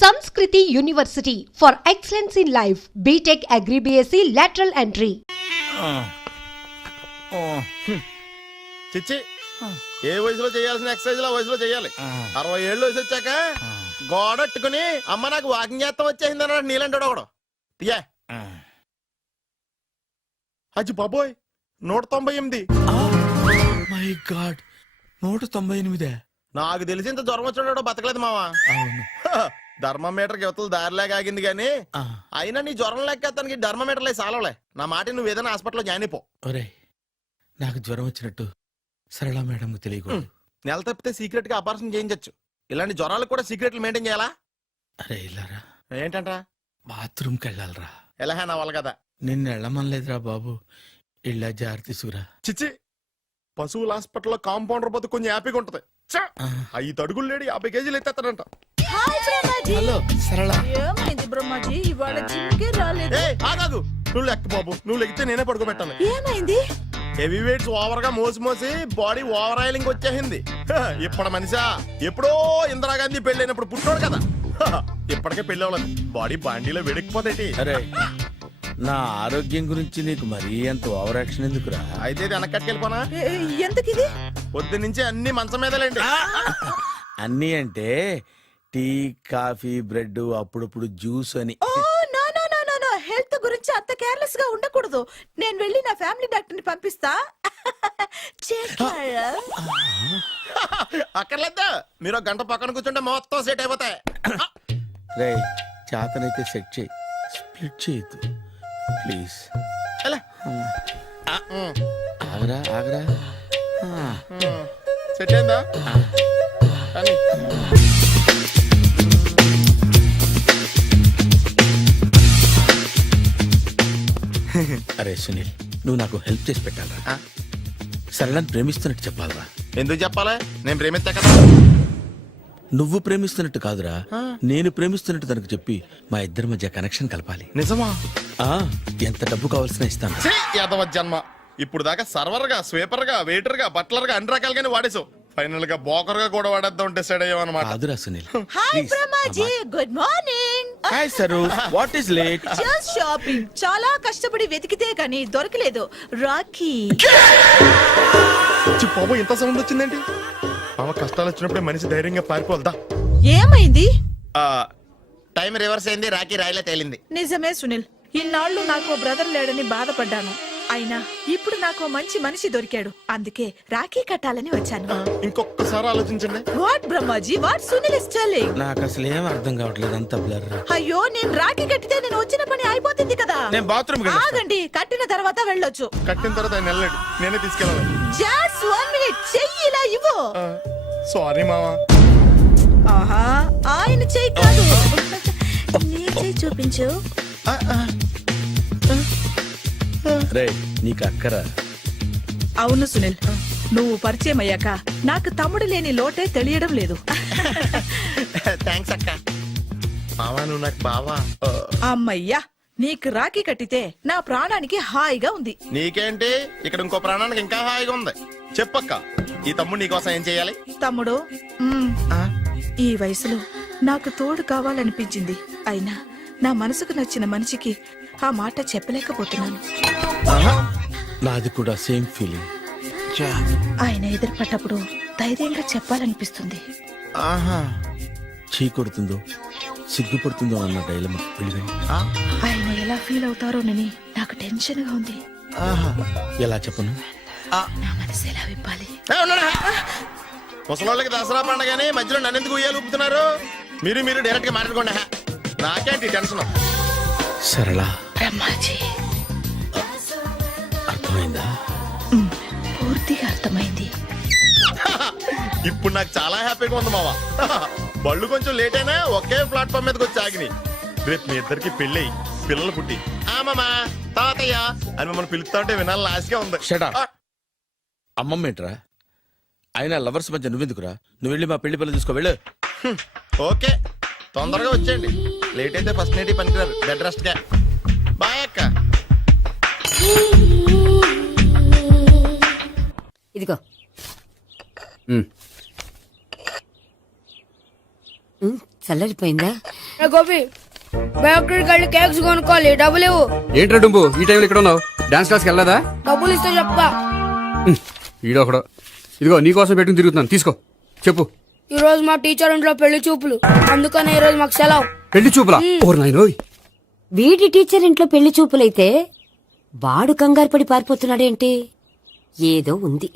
Sanskriti University for excellence in life. BTech Agri BSc lateral entry. చిచ్చి ఏ వయసులో చేయాల్సిన exercise ఆ వయసులో చేయాలి. 60 ఏళ్ళు వయసు వచ్చాక గోడట్టుకుని అమ్మ నాకు వాకింగ్ చేస్తాం వచ్చేసింది అన్నాడు నీలంటాడు ఒకడు. యా అజ్జి బాబోయ్ 198. My God 198. నాకు తెలిసి ఇంత జ్వరం వచ్చాడో బతకలేదు మావా. అవును. ధర్మమీటర్ యువతలు దారిలాగా ఆగింది గాని అయినా నీ జ్వరం లెక్క అతనికి ధర్మమీటర్లే సాలవలే. నా మాట నువ్వు ఏదైనా హాస్పిటల్లో జాయిన్ అయిపో. ఒరే నాకు జ్వరం వచ్చినట్టు సరళ మేడం తెలియకూడదు. నెల తప్పితే సీక్రెట్ గా ఆపరేషన్ చేయించచ్చు. ఇలాంటి జ్వరాలకు కూడా సీక్రెట్లు మెయింటైన్ చేయాలా? అరే ఇల్లారా ఏంటంటా బాత్రూమ్కి వెళ్ళాలరా. ఎలాహే నా వాళ్ళ కదా. నిన్ను వెళ్ళమనలేదురా బాబు. ఇళ్ళ జారి తీసుకురా. చిచ్చి పశువుల హాస్పిటల్లో కాంపౌండర్ బతు కొంచెం హ్యాపీగా ఉంటది. 5 అడుగులు లేడి 50 కేజీలు ఎత్తేస్తాడంట. హలో సరళ. ఏమైంది బ్రహ్మాజీ ఇవాళ జిమ్కే రాలేదు? ఆగాదు నువ్వు లెక్క బాబు. నువ్వు లెక్కితే నేనే పడుకోబెట్టాలి. ఏమైంది? హెవీ వెయిట్స్ ఓవర్ గా మోసి మోసి బాడీ ఓవర్ ఆయిలింగ్ వచ్చేసింది. ఇప్పుడు మనిషా ఎప్పుడో ఇందిరాగాంధీ పెళ్ళైనప్పుడు పుట్టాడు కదా. ఇప్పటికే పెళ్లి అవ్వలేదు. బాడీ బాండీలో వెడికిపోతాయి. అరే నా ఆరోగ్యం గురించి నీకు మరీ అంత ఓవర్ యాక్షన్ ఎందుకురా? అయితే వెనకట్టుకెళ్ళిపోనా? ఎందుకు ఇది? పొద్దు నుంచి అన్ని మంచం మీదలేండి. అన్నీ అంటే టీ కాఫీ బ్రెడ్ అప్పుడప్పుడు జ్యూస్ అని. హెల్త్ గురించి అంత కేర్లెస్ గా ఉండకూడదు. నేను వెళ్ళి నా ఫ్యామిలీ డాక్టర్ ని పంపిస్తా. అక్కర్లేదా మీరు ఒక గంట పక్కన కూర్చుంటే మొత్తం సెట్ అయిపోతాయి. రే చేతనైతే సెట్ చేయి, స్ప్లిట్ చేయొద్దు ప్లీజ్. ఆగరా ఆగరా. సెట్ అయిందా? కానీ అరే సునీల్ నువ్వు నాకు హెల్ప్ చేసి పెట్టాలరా. సరళని ప్రేమిస్తున్నట్టు చెప్పాలరా. ఎందుకు చెప్పాలి? నేను ప్రేమిస్తా కదా. నువ్వు ప్రేమిస్తున్నట్టు కాదురా, నేను ప్రేమిస్తున్నట్టు తనకు చెప్పి మా ఇద్దరి మధ్య కనెక్షన్ కలపాలి. నిజమా? ఎంత డబ్బు కావాల్సిన ఇస్తాను. యాదవ జన్మ. ఇప్పుడు దాకా సర్వర్ గా, స్వీపర్ గా, వెయిటర్ గా, బట్లర్ గా అన్ని రకాలుగానే వాడేసావు. ఫైనల్ గా బోకర్ గా కూడా వాడేద్దాం డిసైడ్ అయ్యావు అన్నమాట. కాదురా Sunil. Hi Brahmaji, good morning. Hi sir, what is late? Just shopping. చాలా కష్టపడి వెతికితే కానీ దొరకలేదు. రాఖీ. బాబు ఇంత సౌండ్ వచ్చిందేంటి? మామ కష్టాలు వచ్చినప్పుడే మనిషి ధైర్యంగా పారిపోల్దా. ఏమైంది? టైం రివర్స్ అయింది. రాఖీ రాయిలా తేలింది. నిజమే సునీల్, ఇన్నాళ్ళు నాకు బ్రదర్ లేడని బాధపడ్డాను. అయినా ఇప్పుడు నాకు మంచి మనిషి దొరికాడు. అందుకే రాఖీ కట్టాలని వచ్చాను. ఇంకొకసారి ఆలోచించండి. What Brahmaji, what Sunil is telling? నాకు అసలు ఏం అర్థం కావట్లేదు, అంత బ్లర్. అయ్యో నేను రాఖీ కట్టితే నేను వచ్చిన పని అయిపోతుంది కదా. నేను బాత్రూమ్ ఆగండి, కట్టిన తర్వాత వెళ్ళొచ్చు. కట్టిన తర్వాత ఆయన వెళ్ళండి, నేనే తీసుకెళ్ళాలి. జస్ట్ 1 మినిట్, చెయ్యి ఇలా ఇవ్వు. సారీ మామా. ఆహా, ఆయన చెయ్యి కాదు, నీ చెయ్యి చూపించు. రే నీకు అక్కరా? అవును సునీల్, నువ్వు పరిచయం అయ్యాక నాకు తమ్ముడు లేని లోటే తెలియడం లేదు. థ్యాంక్స్ అక్క. మామా నువ్వు నాకు బావా. అమ్మయ్యా, నీకు రాఖీ కట్టితే నా ప్రాణానికి హాయిగా ఉంది. నీకేంటి, ఇక్కడ ఇంకో ప్రాణానికి ఇంకా హాయిగా ఉంది. చెప్పక్క, ఈ తమ్ముడు నీకోసం ఏం చెయ్యాలి? తమ్ముడు, ఈ వయసులో నాకు తోడు కావాలనిపించింది. అయినా నా మనసుకు నచ్చిన మనిషికి ఆ మాట చెప్పలేకపోతున్నాను. నాది కూడా సేమ్ ఫీలింగ్. ఆయన ఎదురుపడ్డప్పుడు ధైర్యంగా చెప్పాలనిపిస్తుంది. చీ కొడుతుందో సిగ్గుపడుతుందో అన్న డైలమా. ఆయన ఎలా ఫీల్ అవుతారోనని నాకు టెన్షన్ గా ఉంది. ఎలా చెప్పను? నా మనసు ఎలా విప్పాలి? ముసలోళ్ళకి దసరా పండగని మధ్యలో నన్ను ఎందుకు ఉయ్యాలు ఊపుతున్నారు? మీరు డైరెక్ట్ గా మాట్లాడుకోండి. నాకేంటి టెన్షన్? సరళ, బ్రహ్మాజీ, అర్థమైందా? పూర్తిగా అర్థమైంది. ఇప్పుడు నాకు చాలా హ్యాపీగా ఉంది మావా. బళ్ళు కొంచెం లేట్ అయినా ఒకే ప్లాట్ఫామ్ మీదకి వచ్చి ఆగినాయి. రేపు మీ ఇద్దరికి పెళ్ళి పిల్లలు పుట్టి మామా తాతయ్య అని మమ్మల్ని పిలుస్తా ఉంటే వినాలని ఆశగా ఉంది. అమ్మమ్మ ఏంట్రా? అయినా లవర్స్ మధ్య నువ్వెందుకురా? నువ్వు వెళ్ళి మా పెళ్లి పిల్లలు తీసుకో వెళ్ళు. ఓకే, తొందరగా వచ్చేయండి. లేట్ అయితే ఫస్ట్ నైట్ పనికిరారు. బెడ్ రెస్ట్ గా. బాయ్ అక్క. ఇదిగో చల్లరిపోయిందా? గోపి బేకరీకి వెళ్ళి కేక్స్ కొనుక్కోవాలి, డబ్బులు ఇవ్వు. ఏంట్రా డుంబు ఈ టైంలో ఇక్కడ ఉన్నావు? డాన్స్ క్లాస్కి వెళ్ళదా? డబ్బులు ఇస్తే చెప్తా. ఈడొకడు. ఇదిగో నీకోసం పెట్టుకుని తిరుగుతున్నాను, తీసుకో. చెప్పు. ఈ రోజు మా టీచర్ ఇంట్లో పెళ్లి చూపులు, అందుకనే ఈ రోజు మాకు సెలవు. పెళ్లి చూపులా? ఓర్ నాయనోయ్. వీడి టీచర్ ఇంట్లో పెళ్లి చూపులైతే వాడు కంగారు పడి పారిపోతున్నాడేంటి? ఏదో ఉంది.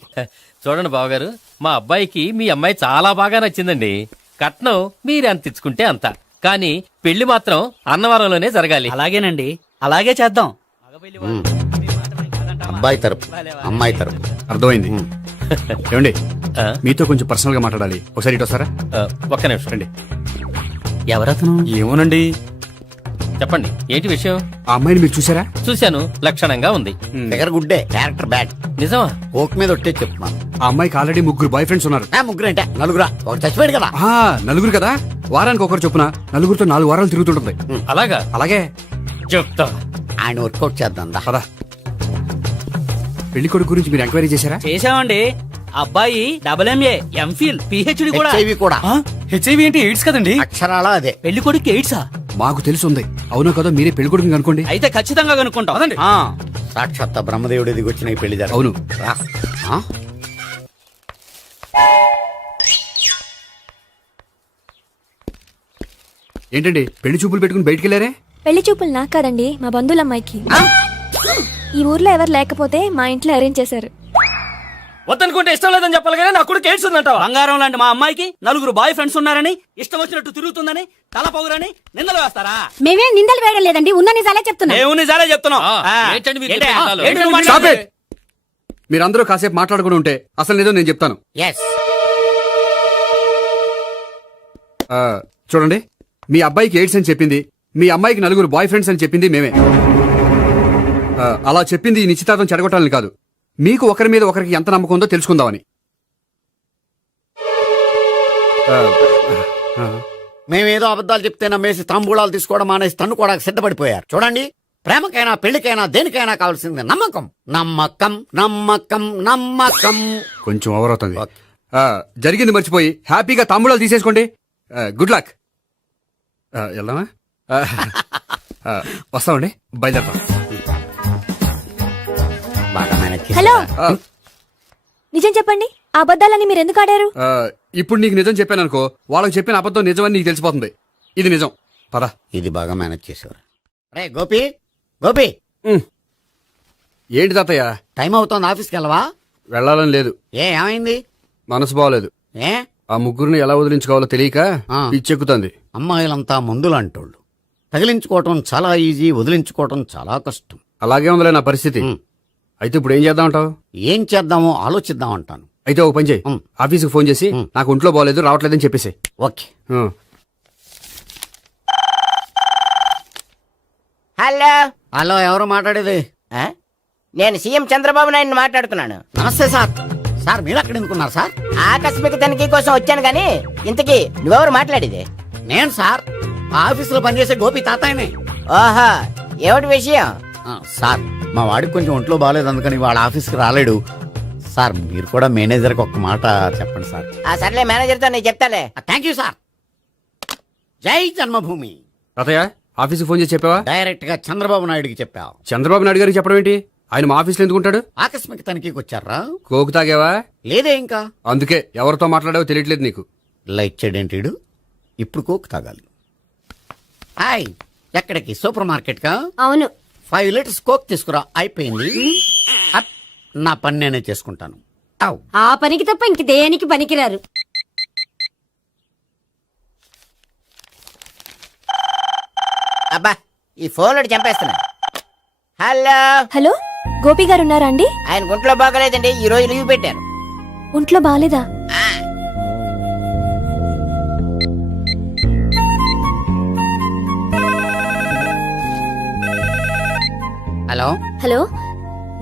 చూడండి బావగారు, మా అబ్బాయికి మీ అమ్మాయి చాలా బాగా నచ్చిందండి. కట్నం మీరే అంత ఇచ్చుకుంటే అంత, కానీ పెళ్లి మాత్రం అన్నవరంలోనే జరగాలి. అలాగేనండి, అలాగే చేద్దాం. అబ్బాయి తరపు అమ్మాయి తరపు. అర్థమైంది. ఏమండి ఆ? మీతో కొంచెం పర్సనల్ గా మాట్లాడాలి, ఒకసారి ఇటు వస్తారా? ఒక్క నిమిషం రండి. ఎవరతను? ఏమోనండి. చెప్పండి, ఏంటి విషయం? ఆ అమ్మాయిని మీరు చూసారా? చూశాను, లక్షణంగా ఉంది. ఫిగర్ గుడ్డే, క్యారెక్టర్ బ్యాడ్. నిజమా? ఓక్ మీద ఒట్టే చెప్తున్నాను. ఆ అమ్మాయికి ఆల్రెడీ 3 బాయ్ ఫ్రెండ్స్ ఉన్నారు. ముగ్గురు అంటే నలుగురా, ఒకటి చచ్చిపోయాడు కదా. ఆ, నలుగురు కదా, వారానికి ఒకరు చొప్పున నలుగురితో 4 వారాలు తిరుగుతుంటుంది. అలాగా? అలాగే. చెప్తా. ఆయన వర్కౌట్ చేద్దాం దా. పదా. పెళ్లి కొడుకు గురించి మీరు ఎంక్వైరీ చేశారా? చేసామండి. అబ్బాయి MA, MPhil, PhD కూడా. HIV కూడా. హెచ్ఐవి ఏంటి? ఎయిడ్స్ కదండి. అక్షరాలా అదే. పెళ్లి కొడుకు ఎయిడ్సా? మాకు తెలుసుంది. అవునో కదా, మీరే పెళ్లి కొడుకుని అనుకోండి. అయితే ఖచ్చితంగా కనుక్కుంటాం. అదండి. సాక్షాత్ బ్రహ్మదేవుడి దిగి వచ్చిన ఈ పెళ్లి జరగదు. అవును. రా. ఆ? ఏంటండి పెళ్లి చూపులు పెట్టుకుని బయటికి వెళ్ళారే? పెళ్లి చూపులు నాకు కాదండి, మా బంధువుల అమ్మాయికి. ఈ ఊర్లో ఎవరు లేకపోతే మా ఇంట్లో అరేంజ్ చేశారు. వద్దనుకుంటే ఇష్టం లేదని చెప్పాలి కానీ నా కొడుకు ఎయిడ్స్ ఉందంటావా? బంగారం లాంటి మా అమ్మాయికి 4 బాయ్ ఫ్రెండ్స్ ఉన్నారని, ఇష్టం వచ్చినట్టు తిరుగుతుందని, తల పౌరని నిందలు వేస్తారా? మేమేం నిందలు వేయడం లేదండి, ఉన్న నిజాలే చెప్తున్నా. మేము నిజాలే చెప్తున్నాం. ఏంటండి మీరు ఏంటి? చెప్పే నిజాలు? ఏంటి నువ్వు Stop మాట్లాడేది? it! మీరందరూ కాసేపు మాట్లాడుకుని ఉంటే అసలు నిజం నేను చెప్తాను. Yes. ఆ, చూడండి, మీ అబ్బాయికి ఎయిడ్స్ అని చెప్పింది, మీ అమ్మాయికి 4 బాయ్ ఫ్రెండ్స్ అని చెప్పింది మేమే. అలా చెప్పింది ఈ నిశ్చితార్థం చెడగొట్టాలని కాదు, మీకు ఒకరి మీద ఒకరికి ఎంత నమ్మకం ఉందో తెలుసుకుందామని. మేమేదో అబద్ధాలు చెప్తే నమ్మేసి తాంబూలాలు తీసుకోవడం మానేసి తన్నుకోవడానికి సిద్ధపడిపోయారు. చూడండి, ప్రేమకైనా పెళ్లికైనా దేనికైనా కావాల్సింది నమ్మకం. నమ్మకం నమ్మకం నమ్మకం. కొంచెం ఓవర్ అవుతుంది. జరిగింది మర్చిపోయి హ్యాపీగా తమ్ముళ్ళు తీసేసుకోండి. Good luck. వెళ్దామా? వస్తామండి, బయలుదేరతాం. బాగా మేనేజ్ చేశారా? హలో, నిజం చెప్పండి, ఆ అబద్ధాలని మీరు ఎందుకు ఆడారు? ఇప్పుడు నీకు నిజం చెప్పాను అనుకో, వాళ్ళకి చెప్పిన అబద్ధం నిజమని నీకు తెలిసిపోతుంది. ఇది నిజం. పద. ఇది బాగా మేనేజ్ చేసేవారు. రే గోపి, గోపి, ఏంటి తాతయ్య? టైం అవుతోంది, ఆఫీస్కి వెళ్ళవా? వెళ్ళాలని లేదు. ఏమైంది? మనసు బాగోలేదు. ఏ ఆ ముగ్గురిని ఎలా వదిలించుకోవాలో తెలియక ఆ. పిచ్చెక్కుతుంది. అమ్మాయిలంతా మందులాంటోళ్ళు. తగిలించుకోవటం చాలా ఈజీ, వదిలించుకోవటం చాలా కష్టం. అలాగే ఉందిలే నా పరిస్థితి. అయితే ఇప్పుడు ఏం చేద్దామంటావు? ఏం చేద్దామో ఆలోచిద్దాం అంటాను. అయితే ఒక పని చేయి, ఆఫీస్కి ఫోన్ చేసి నాకు ఒంట్లో బాగోలేదు రావట్లేదని చెప్పేసి. ఓకే. హలో హలో, ఎవరు మాట్లాడేది? నేను సీఎం చంద్రబాబు నాయుడు మాట్లాడుతున్నాను. నమస్తే సార్. సార్ మీరు అక్కడ ఎందుకున్నారు సార్? ఆకస్మిక తనిఖీ కోసం వచ్చాను గానీ ఇంతకీ నువ్వెవరు మాట్లాడేది? నేను సార్, ఆ ఆఫీసులో పనిచేసే గోపి తాతాయనే. ఓహో, ఏమిటి విషయం? సార్, మా వాడికి కొంచెం ఒంట్లో బాగాలేదు, అందుకని వాళ్ళ ఆఫీస్కి రాలేడు. సార్, మీరు కూడా మేనేజర్కి ఒక్క మాట చెప్పండి సార్. ఆ సర్లే, మేనేజర్తో నేను చెప్తాలే. Thank you sir. జై జన్మభూమి. తాతయ్య, ఆఫీస్కి ఫోన్ చేసి చెప్పావా? డైరెక్ట్ గా చంద్రబాబు నాయుడుకి చెప్పావు. చంద్రబాబు నాయుడు గారికి చెప్పడం ఏంటి? ఆయన మా ఆఫీస్లో ఎందుకుంటాడు? ఆకస్మిక తనిఖీకి వచ్చారా? కోకు తాగావా? లేదే ఇంకా. అందుకే ఎవరితో మాట్లాడావో తెలియట్లేదు నీకు. లైట్ చేయడేంటిడు? ఇప్పుడు కోక్ తాగాలి. హాయ్, ఎక్కడికి? సూపర్ మార్కెట్ కా? అవును. 5 లీటర్స్ కోక్ తీసుకురా. అయిపోయింది. అప్, నా పని నేనే చేసుకుంటాను. ఔ. ఆ పనికి తప్ప ఇంక దేనికి పనికిరారు. అబ్బా, ఈ ఫోన్ లో చంపేస్తున్నా. హలో హలో, గోపి గారు ఉన్నారా అండి? ఆయన గుంట్లో బాగలేదండి, ఈ రోజు లీవ్ పెట్టారు. ఒంట్లో బాగాలేదా? హలో హలో,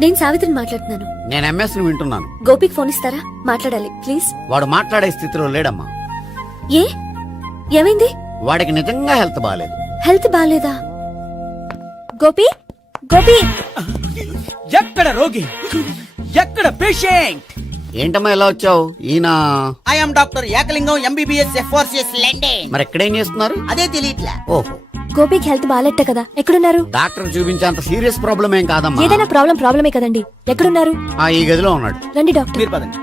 నేను సావిత్రిని మాట్లాడుతున్నాను. నేను ఎంఎస్ ను వింటున్నాను. గోపికి ఫోన్ ఇస్తారా? మాట్లాడాలి ప్లీజ్. వాడు మాట్లాడే స్థితిలో లేడమ్మా. ఏ, ఏమైంది? వాడికి నిజంగా హెల్త్ బాగాలేదు. హెల్త్ బాగాలేదా? గోపి, గోపి, ఎక్కడ రోగి, ఎక్కడ పేషెంట్? ఏంటమ్మా ఎలా వచ్చావు? ఈయన I'm doctor Ekalingam MBBS FRCS London. మరి ఎక్కడేం చేస్తున్నారు? అదే తెలియట్లా. ఓహో, గోపికి హెల్త్ బాగాలెట్ట కదా, ఎక్కడున్నారు? డాక్టర్ చూపించేంత సీరియస్ ప్రాబ్లం ఏం కాదమ్మా. ఏదైనా ప్రాబ్లమే కదండి, ఎక్కడున్నారు? ఈ గదిలో ఉన్నాడు. రండి డాక్టర్. మీరు పదండి.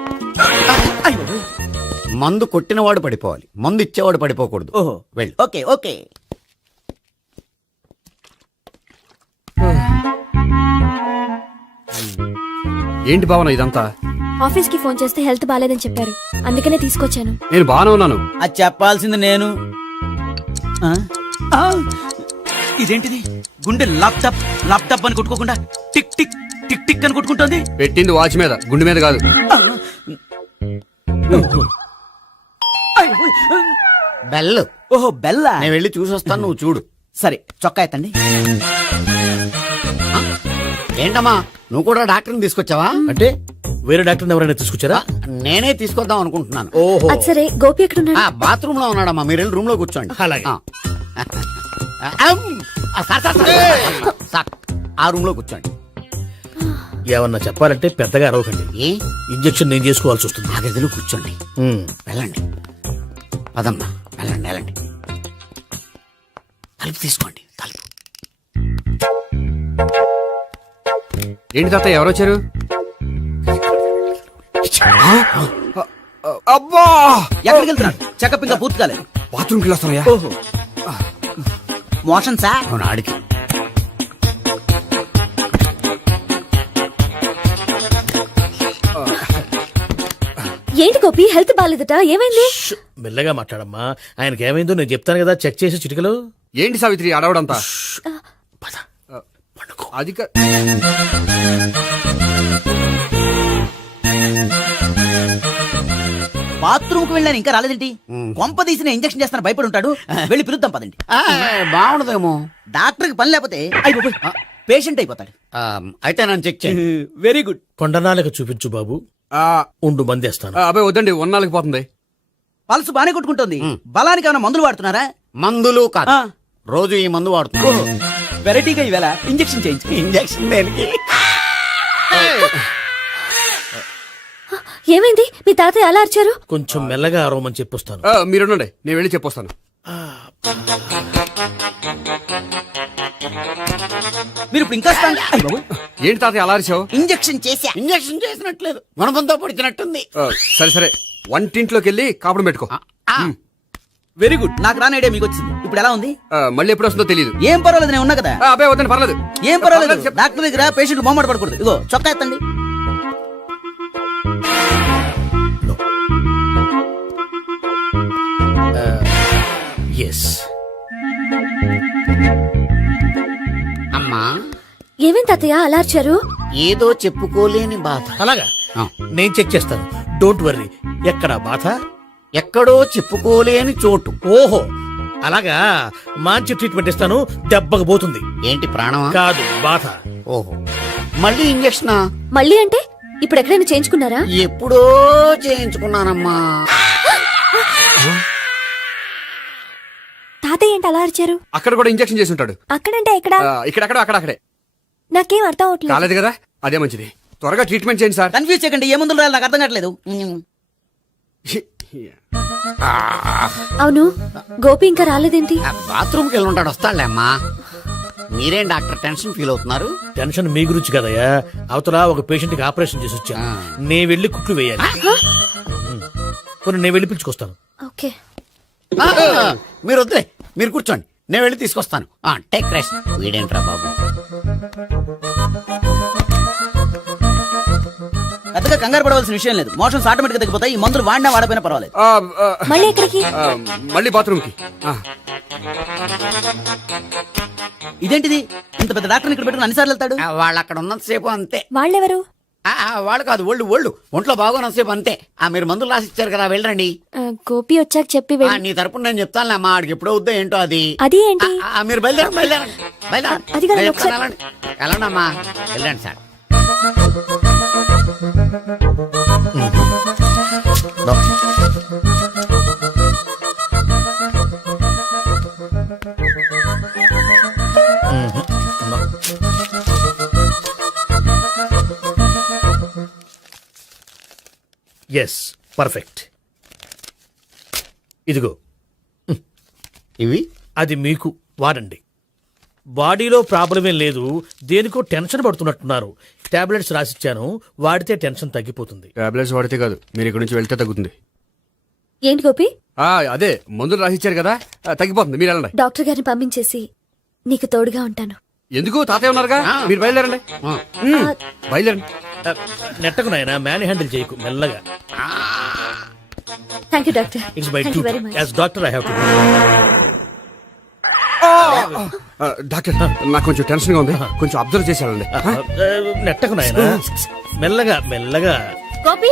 మందు కొట్టినవాడు పడిపోవాలి, మందు ఇచ్చేవాడు పడిపోకూడదు. ఓహో, వెళ్ళు. Okay okay. ఏంటి భావన ఇదంతా? ఆఫీస్ కి ఫోన్ చేస్తే హెల్త్ బాగాలేదని చెప్పారు, అందుకనే తీసుకొచ్చాను. నేను బాగానే ఉన్నాను. అది చెప్పాల్సింది నేను. ఆ? ఆ! ఇదేంటిది? గుండె ల్యాప్టాప్ ల్యాప్టాప్ అని కొట్టుకోకుండా టిక్ టిక్ టిక్ టిక్ అని కొట్టుకుంటోంది. పెట్టింది వాచ్ మీద, గుండె మీద కాదు. బెల్. ఓహో, బెల్లా. నేను వెళ్ళి చూసొస్తాను, నువ్వు చూడు. సరే, చొక్కా ఎత్తండి. ఏంటమ్మా, నువ్వు కూడా డాక్టర్ని తీసుకొచ్చావా? అంటే వేరే డాక్టర్ ఎవరైనా తీసుకొచ్చారా? నేనే తీసుకొద్దాం అనుకుంటున్నాను. ఓహో, అది సరే, గోపి ఎక్కడున్నాడు? బాత్రూమ్ లో ఉన్నాడమ్మా, మీరు వెళ్ళి రూమ్ లో కూర్చోండి. అలాగే. సార్, ఆ రూమ్ లో కూర్చోండి. ఏమన్నా చెప్పాలంటే పెద్దగా అరవకండి. ఏ ఇంజెక్షన్ నేను చేసుకోవాల్సి వస్తుంది. ఆ గదిలో కూర్చోండి. వెళ్ళండి, పదమ్మా, వెళ్ళండి వెళ్ళండి. తలుపు తీసుకోండి, తలుపు. ఏంటి తాత, ఎవరు వచ్చారు? అబ్బా, ఎక్కడికి వెళ్తున్నారు? చెకప్ ఇంకా పూర్తి కాలేదు. బాత్రూమ్కి వెళ్ళొస్తానయ్యా. ఓహో, మోషన్ సార్. అవును, ఆడికి. ఏంటి గోపి, హెల్త్ బాగాలేదట, ఏమైంది? మెల్లగా మాట్లాడమ్మా. ఆయనకి ఏమైందో నేను చెప్తాను కదా, చెక్ చేసి చిటికలు. ఏంటి సావిత్రి అడవడంతా? అది బాత్రూమ్ కు వెళ్ళాను, ఇంకా రాలేదేంటి? కొంప తీసిన ఇంజక్షన్ చేస్తాను భయపడి ఉంటాడు. వెళ్ళి పిలుద్దాం పదండి. బాగుండదేమో. డాక్టర్ కి పని లేకపోతే పేషెంట్ అయిపోతాడు. అయితే నన్ను చెక్ చేయి. Very good. కొండనాలకు చూపించు బాబు. ఉండు మందేస్తాను. అబ్బాయి వద్దండి, ఉన్నాళ్ళకి పోతుంది. పల్సు బానే కొట్టుకుంటుంది. బలానికి ఏమైనా మందులు వాడుతున్నారా? మందులు కాదు, రోజు ఈ మందు వాడుతున్నా. వెరైటీగా ఈవేళ ఇంజక్షన్ చేయించు. ఇంజక్షన్ దేనికి? ఏమైంది? మీ తాతయ్య అలా అరిచారు? కొంచెం మెల్లగా అరవమని చెప్పొస్తాను. మీరుండండి, నేను వెళ్ళి చెప్పొస్తాను. మీరు ఇప్పుడు ఇంకా ఏంటి తాతయ్య అలా అరిచావు? ఇంజక్షన్ చేశా. ఇంజక్షన్ చేసినట్లేదు, గుణపంతో పొడిచినట్టుంది. సరే సరే, వంటింట్లోకి వెళ్ళి కాపురం పెట్టుకో. Very good. నాకు రాని ఐడియా మీకు వచ్చింది. ఇప్పుడు ఎలా ఉంది? మళ్ళీ ఎప్పుడు వస్తుందో తెలియదు. ఏం పర్వాలేదు, నేను ఉన్నా కదా. అబ్బాయి వద్దండి, పర్లేదు. ఏం పర్వాలేదు. డాక్టర్ దగ్గర పేషెంట్లు మొహమాట పడకూడదు. ఇగో చొక్కా ఎత్తండి. ఎస్. అమ్మా, ఏమేం తాతయ్య అలా అరిచారు? ఏదో చెప్పుకోలేని బాధ. అలాగా, నేను చెక్ చేస్తాను. Don't worry. ఎక్కడ బాధ? ఎక్కడో చెప్పుకోలేని చోటు. ఓహో, అలాగా. మంచి ట్రీట్మెంట్ ఇస్తాను, దెబ్బకు పోతుంది. ఏంటి, ప్రాణమా? కాదు, బాధ. ఓహో, మళ్ళీ ఇంజక్షనా? మళ్ళీ అంటే ఇప్పుడు ఎక్కడైనా చేయించుకున్నారా? ఎప్పుడో చేయించుకున్నానమ్మా. తాతయ్య ఏంటి అలా అరిచారు? అక్కడ కూడా ఇంజక్షన్ చేసి ఉంటాడు. అక్కడంటే ఎక్కడ? ఇక్కడక్కడ అక్కడే. నాకేం అర్థం అవట్లేదు. కాలేదు కదా, అదే మంచిది. త్వరగా ట్రీట్మెంట్ చేయండి సార్. కన్ఫ్యూజ్ చేయకండి. ఏ మందులు రాయాలి నాకు అర్థం కావట్లేదు. అవును, గోపి ఇంకా రాలేదేంటి? బాత్రూమ్కి వెళ్ళి ఉంటాడు, వస్తాడులే అమ్మా. మీరేం డాక్టర్ టెన్షన్ ఫీల్ అవుతున్నారు? టెన్షన్ మీ గురించి కదయ్యా. అవతల ఒక పేషెంట్ కి ఆపరేషన్ చేసి వచ్చా. నేను వెళ్ళి కుట్లు వేయాలి. నేను వెళ్ళి పిలుచుకొస్తాను. ఓకే, మీరు వద్దులే, మీరు కూర్చోండి, నేను వెళ్ళి తీసుకొస్తాను. Take rest. వీడేంట్రా బాబు, పెద్దగా కంగారు పడవలసిన విషయం లేదు. మోషన్స్ ఆటోమేటిక్ గా తగ్గిపోతాయి. ఈ మందులు వాడినా వాడపోయినా పర్వాలేదు. మళ్ళీ ఎక్కడికి? మళ్ళీ బాత్రూమ్కి. ఇదేంటిది? ఇంత పెద్ద డాక్టర్ ఇక్కడ పెట్టుకుని అన్నిసార్లు వెళ్తాడు? వాళ్ళు అక్కడ ఉన్నంతసేపు అంతే. వాళ్ళెవరు? వాళ్ళు కాదు, ఒళ్ళు ఒంట్లో బాగోనంతసేపు అంతే. మీరు మందులు రాసి ఇచ్చారు కదా, వెళ్ళండి. గోపి వచ్చాక చెప్పి నీ తరపున నేను చెప్తానులే అమ్మా, ఆడికి ఎప్పుడో వద్దో ఏంటో అది. అది ఏంటి? మీరు బయలుదేరండి. అది కాదు, ఒకసారి వెళ్ళండి అమ్మా, వెళ్ళండి సార్. Yes perfect. ఇదిగో ఇవి అది మీకు వాడండి. బాడీలో ప్రాబ్లం ఏం లేదు, దేనికో టెన్షన్ పడుతున్నట్టున్నారు. టాబ్లెట్స్ రాసిచ్చాను, వాడితే టెన్షన్ తగ్గిపోతుంది. టాబ్లెట్స్ వాడితే కాదు, మీరు ఇక్కడ నుంచి వెళ్తే తగ్గుతుంది. ఏంటి గోపి? అదే మందులు రాసిచ్చారు కదా, తగ్గిపోతుంది. మీరు వెళ్ళండి. డాక్టర్ గారిని పంపించేసి నీకు తోడుగా ఉంటాను. ఎందుకు? తాతయ్య ఉన్నారుగా, మీరు బయలుదేరండి. బయలుదేరండి. నెట్టకు నాయనా, మ్యాన్ హ్యాండిల్ చేయకు, మెల్లగా. Thank you doctor. It's my thank you very much. As doctor I have to. Doctor నాకు కొంచెం టెన్షన్ గా ఉంది, కొంచెం అబ్జర్వ్ చేసేయాలండి. నెట్టకు నాయనా, మెల్లగా మెల్లగా. గోపి,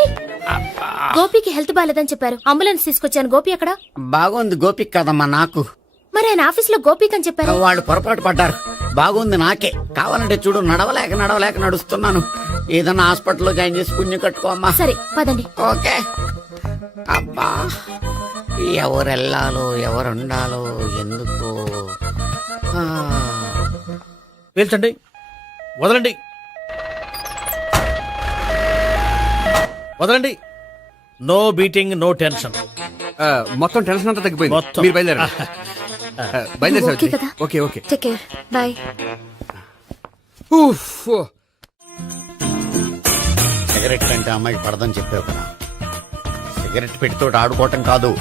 గోపికి హెల్త్ బాలేదని చెప్పారు, అంబులెన్స్ తీసుకొచ్చాను. గోపి ఎక్కడ? బాగుంది గోపిక్ కదమ్మా నాకు. మరి ఆయన ఆఫీస్ లో గోపిక్ అని చెప్పారు. వాళ్ళు పొరపాటు పడ్డారు. బాగుంది నాకే. కావాలంటే చూడు, నడవలేక నడుస్తున్నాను. ఏదన్నా హాస్పిటల్లో జాయిన్ చేసి పుణ్యం కట్టుకో అమ్మా. సరే పదండి. ఓకే. అబ్బా, ఎవరెళ్ళాలో ఎవరుండాలో ఎందుకు. పేల్చండి, వదలండి, వదలండి. No beating, no tension. మొత్తం టెన్షన్ అంతా తగ్గిపోయింది. మొత్తం. మీరు బయలుదేరండి. ఓకే కదా? Okay okay. Take care. Bye. Cigarette అంటే అమ్మాయికి పడదని చెప్పావు కదా. సిగరెట్ పెట్టితో ఆడుకోవటం కాదు,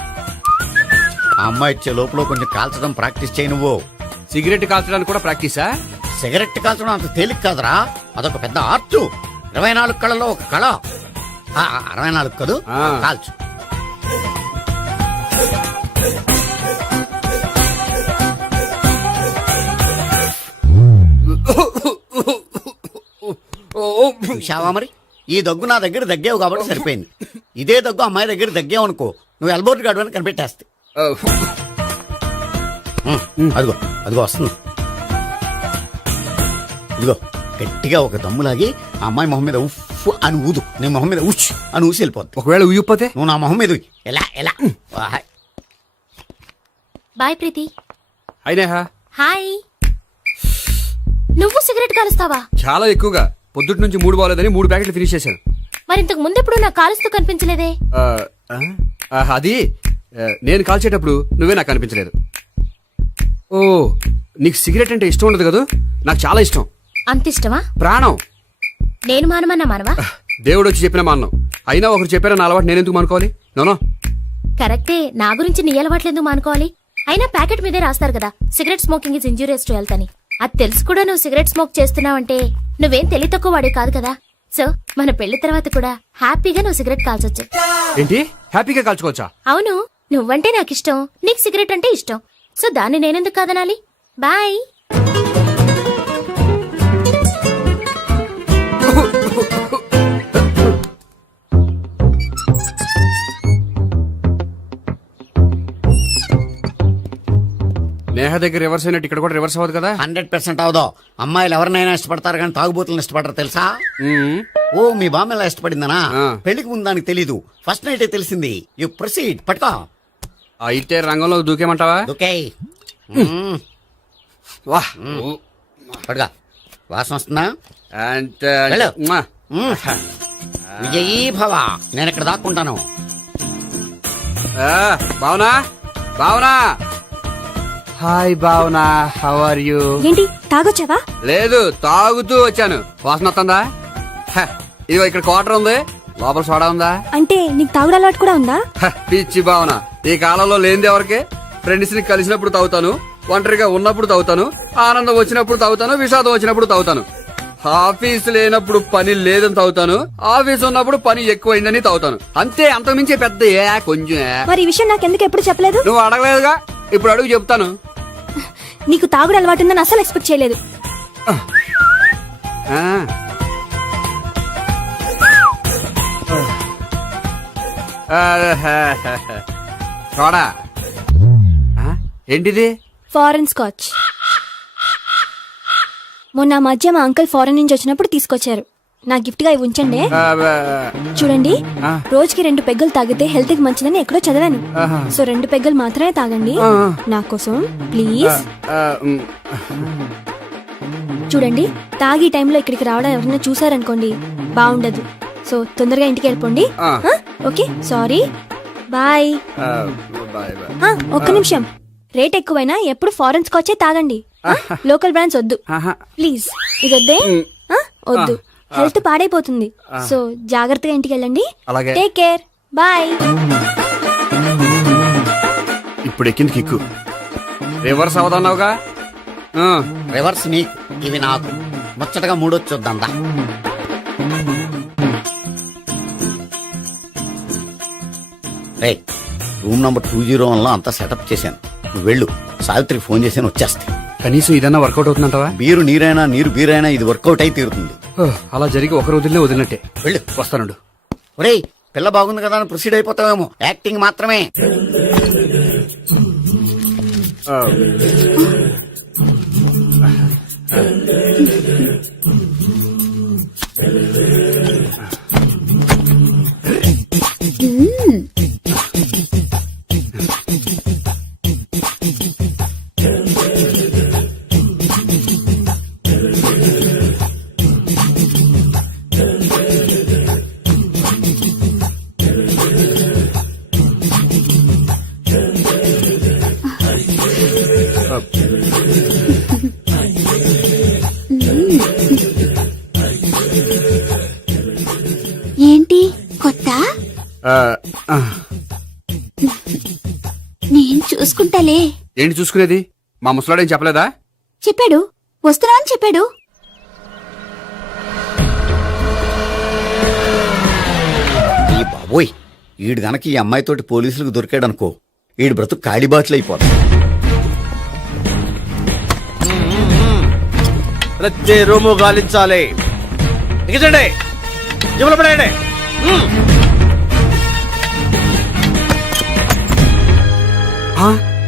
ఆ అమ్మాయి ఇచ్చే లోపల కొంచెం కాల్చడం ప్రాక్టీస్ చేయి నువ్వు. సిగరెట్ కాల్చడానికి కూడా ప్రాక్టీసా? సిగరెట్ కాల్చడం అంత తేలిక కాదురా, అదొక పెద్ద ఆర్ట్. 24 కళలో ఒక కళ. 64 కదూ, కాల్చు. చూశావా మరి, ఈ దగ్గు నా దగ్గర దగ్గేవు కాబట్టి సరిపోయింది. ఇదే దగ్గు అమ్మాయి దగ్గర దగ్గేవు అనుకో, నువ్వు ఎల్బోర్డ్ గార్డు అని కనిపెట్టేస్తే. అదిగో అదిగో వస్తుంది. ఇదిగో గట్టిగా ఒక దమ్ములాగి ఆ అమ్మాయి మొహం మీద ఉఫ్ అని ఊదు, నీ మొహం మీద ఉచ్ అని ఊసి వెళ్ళిపోద్ది. ఒకవేళ ఊయకపోతే నువ్వు నా మొహం మీద ఎలా ఎలా. బాయ్ ప్రీతి. అయినా హాయ్. నువ్వు సిగరెట్ కాలుస్తావా? చాలా ఎక్కువగా. పొద్దుటి నుంచి 3 బాలేదని 3 ప్యాకెట్లు ఫినిష్ చేశాను. మరి ఇంతకు ముందెప్పుడు నాకు కాలుస్తూ కనిపించలేదే? అది నేను కాల్చేటప్పుడు నువ్వే నాకు కనిపించలేదు. ఓ, నీకు సిగరెట్ అంటే ఇష్టం ఉండదు కదా? నాకు చాలా ఇష్టం. అంత ఇష్టమా? ప్రాణం. నేను మానమన్నా మానవా? దేవుడు వచ్చి చెప్పిన మానం. అయినా ఒకరు చెప్పారా నా అలవాటు నేను ఎందుకు మానుకోవాలి? నోనో. కరెక్టే, నా గురించి నీ అలవాట్లు ఎందుకు మానుకోవాలి? అయినా ప్యాకెట్ మీదే రాస్తారు కదా, cigarette smoking is injurious to health అని. అది తెలుసు కూడా నువ్వు సిగరెట్ స్మోక్ చేస్తున్నావంటే నువ్వేం తెలివి తక్కువ వాడే కాదు కదా. సో మన పెళ్లి తర్వాత కూడా హ్యాపీగా నువ్వు సిగరెట్ కాల్చొచ్చు. ఏంటి? హ్యాపీగా కాల్చుకోవచ్చా? అవును, నువ్వంటే నాకు ఇష్టం, నీకు సిగరెట్ అంటే ఇష్టం. సో దాన్ని నేనెందుకు కాదనాలి? బాయ్. నేహ దగ్గర రివర్స్ అయినట్టు ఇక్కడ కూడా రివర్స్ అవ్వదు కదా? 100% అవదో. అమ్మాయిలు ఎవరినైనా ఇష్టపడతారు కానీ తాగుబోతులను ఇష్టపడరు తెలుసా? ఓ, మీ బామ్మ ఎలా ఇష్టపడిందనా? పెళ్లికి ముందు దానికి తెలీదు, ఫస్ట్ నైట్ తెలిసింది. You proceed. పట్టుకో. అయితే రంగంలో దూకేమంటావా? ఓకే. పట్టుకో. వాసన వస్తుందా? వెళ్ళు. విజయీ భవ. నేను ఇక్కడ దాక్కుంటాను. Bhavana, Bhavana. Hi Bhavana, how are you? ఏంటి తాగొచ్చావా? లేదు, తాగుతూ వచ్చాను. వాసన వస్తుందా? ఇదిగో ఇక్కడ క్వార్టర్ ఉంది, లోపల సోడా ఉందా? అంటే నీకు తాగుడు అలవాటు కూడా ఉందా? పిచ్చి భావన, ఈ కాలంలో లేనిది ఎవరికి? ఫ్రెండ్స్ ని కలిసినప్పుడు తాగుతాను, ఒంటరిగా ఉన్నప్పుడు తాగుతాను, ఆనందం వచ్చినప్పుడు తాగుతాను, విషాదం వచ్చినప్పుడు తాగుతాను. ఆఫీస్ లేనప్పుడు పని లేదని తాగుతాను, ఆఫీస్ ఉన్నప్పుడు పని ఎక్కువైందని తాగుతాను. అంతే, అంతకుమించే పెద్ద కొంచెం. మరి ఈ విషయం నాకెందుకు ఎప్పుడు చెప్పలేదు? నువ్వు అడగలేదుగా, ఇప్పుడు అడుగు చెప్తాను. నీకు తాగుడు అలవాటు ఉందని అసలు ఎక్స్పెక్ట్ చేయలేదు. చూడా, ఏంటిది? Foreign scotch. మొన్న మధ్య మా అంకుల్ ఫారెన్ నుంచి వచ్చినప్పుడు తీసుకొచ్చారు. నా గిఫ్ట్ గా ఇవి ఉంచండి. చూడండి, రోజుకి 2 పెగ్గలు తాగితే హెల్త్ కి మంచిదని ఎక్కడో చదివాను. సో 2 పెగ్గలు మాత్రమే తాగండి నా కోసం ప్లీజ్. చూడండి, తాగి టైంలో ఇక్కడికి రావడం ఎవరైనా చూసారనుకోండి బాగుండదు. సో తొందరగా ఇంటికి వెళ్ళిపోండి. Okay sorry bye. Bye bye. ఒక్క నిమిషం, రేట్ ఎక్కువైనా ఎప్పుడు ఫారెన్ స్కాచే తాగండి, లోకల్ బ్రాండ్స్ వద్దు ప్లీజ్. ఇది వద్దే, వద్దు, హెల్త్ పాడైపోతుంది. సో జాగ్రత్తగా ఇంటికి వెళ్ళండి. అలాగే. Take care, bye. ఇప్పుడు ఎక్కింది కిక్కు. రివర్స్ అవదన్నావుగా. రివర్స్ నీకు, ఇవి నాకు. ముచ్చటగా మూడొచ్చొద్దా. రే, రూమ్ నంబర్ 201లో అంతా సెటప్ చేశాను. నువ్వు వెళ్ళు, సావిత్రికి ఫోన్ చేశాను, వచ్చేస్తాయి. కనీసం ఇదన్నా వర్కౌట్ అవుతుందంటావా? బీరు నీరైనా నీరు బీరైనా ఇది వర్కౌట్ అయి తీరుతుంది. అలా జరిగి ఒక రోజులే వదిలినట్టే. వెళ్ళు. వస్తానుండు. ఒరేయ్, పిల్ల బాగుంది కదా అని ప్రొసీడ్ అయిపోతావేమో. యాక్టింగ్ మాత్రమే. ఏంటి కొత్త? నేను చూసుకుంటాలే. ఏంటి చూసుకునేది? మా ముసలాడేం చెప్పలేదా? చెప్పాడు, వస్తున్నా అని చెప్పాడు. ఈ బాబోయ్, ఈడు గనక ఈ అమ్మాయితోటి పోలీసులకు దొరికాడనుకో, ఈడు బ్రతుకు కాళీబాట్లు అయిపోతాడు. ప్రతి రూము గాలించాలి. ఎక్కించండి, జబ్బులు పడేయండి.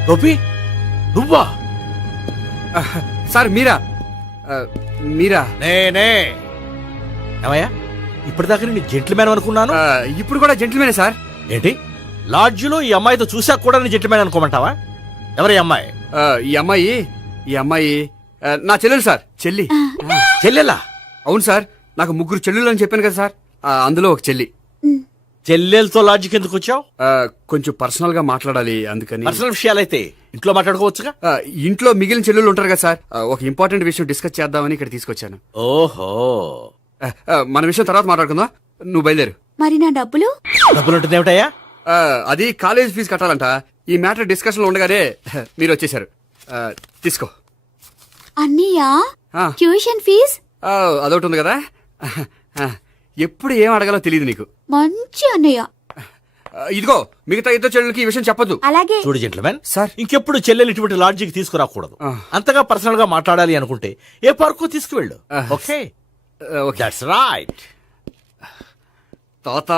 గోపి, నువ్వా? సార్ మీరా? మీరా? నేనే. ఏమయ్యా, ఇప్పటిదాకా నేను జెంట్లమ్యాన్ అనుకున్నాను. ఇప్పుడు కూడా జెంటిల్మేనే సార్. ఏంటి, లాడ్జిలో ఈ అమ్మాయితో చూసాక కూడా నేను జెంట్లమ్యాన్ అనుకోమంటావా? ఎవరి అమ్మాయి? ఈ అమ్మాయి నా చెల్లెలు సార్. చెల్లి. చెల్లెలా? అవును సార్, నాకు 3 చెల్లెలు అని చెప్పాను కదా సార్, అందులో ఒక చెల్లి. చెల్లెలతో లాడ్జికి ఎందుకు వచ్చావు? కొంచెం పర్సనల్ గా మాట్లాడాలి, అందుకని. పర్సనల్ విషయాలైతే ఇంట్లో మాట్లాడుకోవచ్చుగా. ఇంట్లో మిగిలిన చెల్లెలు ఉంటారు కదా సార్, ఒక ఇంపార్టెంట్ విషయం డిస్కస్ చేద్దామని ఇక్కడ తీసుకొచ్చాను. ఓహో, మన విషయం తర్వాత మాట్లాడుకుందాం. నువ్వు బయలుదేరు. మరి నా డబ్బులు? డబ్బులు ఉంటుంది ఏమిటయ్యా? అది కాలేజ్ ఫీజు కట్టాలంట. ఈ మ్యాటర్ డిస్కషన్ లో ఉండగానే మీరు వచ్చేసారు. తీసుకో. అన్నయ్యా, ట్యూషన్ ఫీజ్? అదొకటి ఉంది కదా. ఎప్పుడు ఏం అడగాలో తెలియదు నీకు. మంచి అన్నయ్య. ఇదిగో, మిగతా ఇద్దరు చెల్లెలకి ఈ విషయం చెప్పొద్దు. అలాగే. చూడు జెంట్లమెన్ సార్, ఇంకెప్పుడు చెల్లెలు ఇటువంటి లాడ్జికి తీసుకురాకూడదు. అంతగా పర్సనల్ గా మాట్లాడాలి అనుకుంటే ఏ పార్కు తీసుకువెళ్ళు. Okay, that's right. తాత